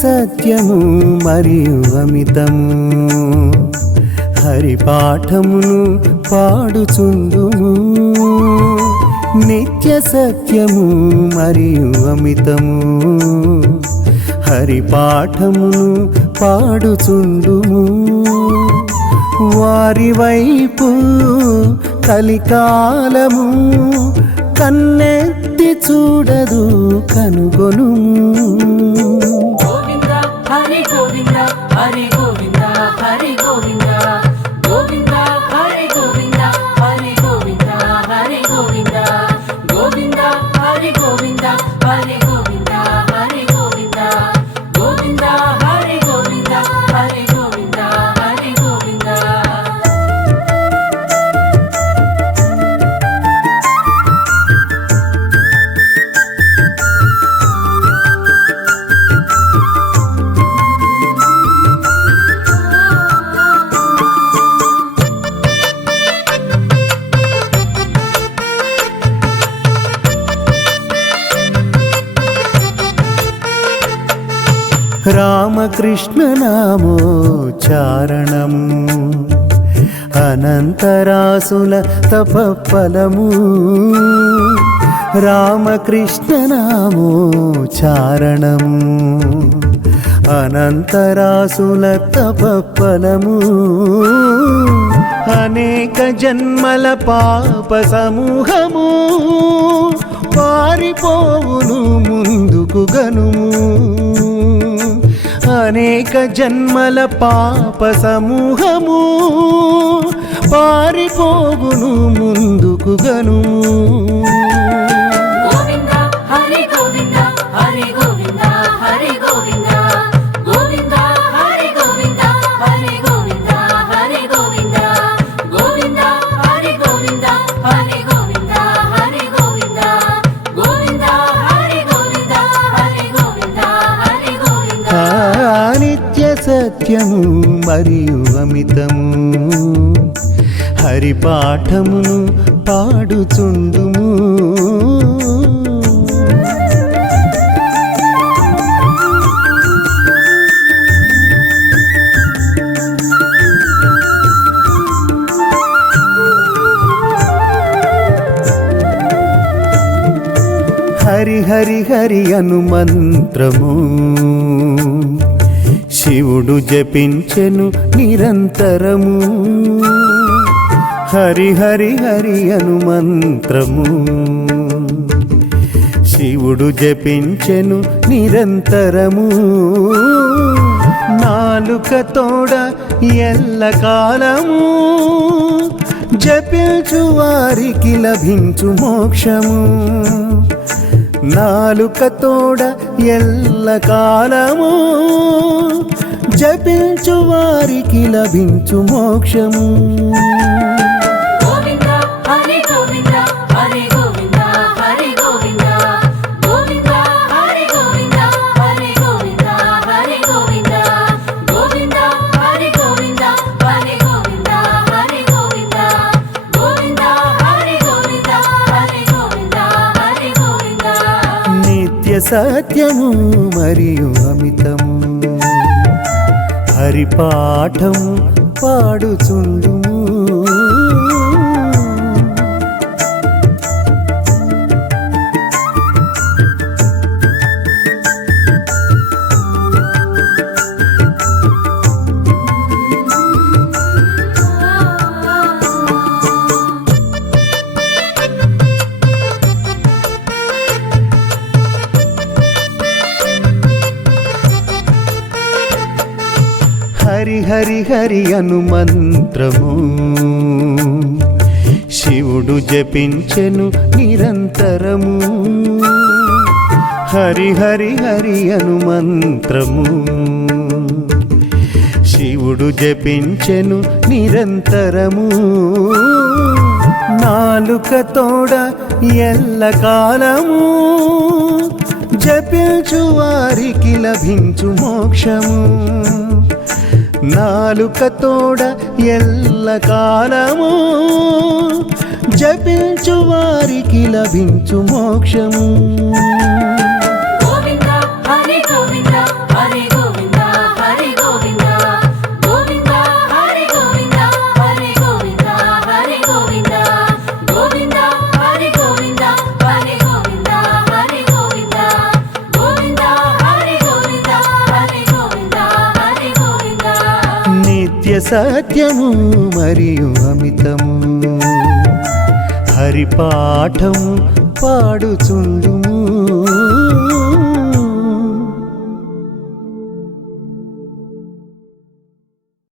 సత్యము మరియు అమితము హరిపాఠమును పాడుచుందుము. నిత్య సత్యము మరియు అమితము హరిపాఠమును పాడుచుందుము. వారి వైపు కలికాలము కన్నెత్తి చూడదు కనుగొనుము. హరి గోవింద హరి గోవింద హరి గోవింద గోవింద హరి గోవింద హరి గోవింద హరి గోవింద గోవింద హరి గోవింద హరి గోవింద హరి గోవింద గోవింద హరి గోవింద హరి గోవింద హరి గోవింద. రామకృష్ణ నామోచ్చారణము అనంతరాసుల తపఫలము. రామకృష్ణ నామోచ్చారణము అనంతరాసుల తపఫలము. అనేక జన్మల పాప సమూహము పారిపోవును ముందుకు గనుము. అనేక జన్మల పాప సమూహము పారిపోవును ముందుకు గనుము. గోవింద హరి గోవింద హరి గోవింద హరి గోవింద గోవింద హరి గోవింద హరి గోవింద హరి గోవింద గోవింద హరి గోవింద హరి గోవింద హరి గోవింద గోవింద హరి గోవింద హరి గోవింద హరి గోవింద. నిత్య సత్యము మరియు అమితము హరిపాఠమును పాడుచుండుము. హరి హరి హరి అను మంత్రము శివుడు జపించెను నిరంతరము. హరి హరి హరి అను మంత్రము శివుడు జపించెను నిరంతరము. నాలుక తోడ ఎల్లకాలము జపించు వారికి లభించు మోక్షము. నాలుక తోడ ఎల్లకాలము జపించు వారికి లభించు మోక్షము. గోవింద హరి గోవింద హరి గోవింద హరి గోవింద గోవింద హరి గోవింద హరి గోవింద హరి గోవింద గోవింద హరి గోవింద హరి గోవింద హరి గోవింద గోవింద హరి గోవింద హరి గోవింద హరి గోవింద. నిత్య సత్యము మరియు అమితము హరిపాఠము పాడుచుండుము. హరి హరి హరి అను మంత్రము శివుడు జపించెను నిరంతరము. హరి హరి హరి అను మంత్రము శివుడు జపించెను నిరంతరము. నాలుక తోడ ఎల్లకాలము జపించు వారికి లభించు మోక్షము నాలుకతోడ ఎల్లకాలము జపించు వారికి లభించు మోక్షము గోవింద హరి గోవింద హరి గోవింద హరి గోవింద గోవింద హరి గోవింద హరి గోవింద హరి గోవింద గోవింద హరి గోవింద హరి గోవింద హరి గోవింద గోవింద హరి గోవింద హరి గోవింద హరి గోవింద నిత్య సత్యము మరియు అమితము హరిపాఠము పాడుచుండుము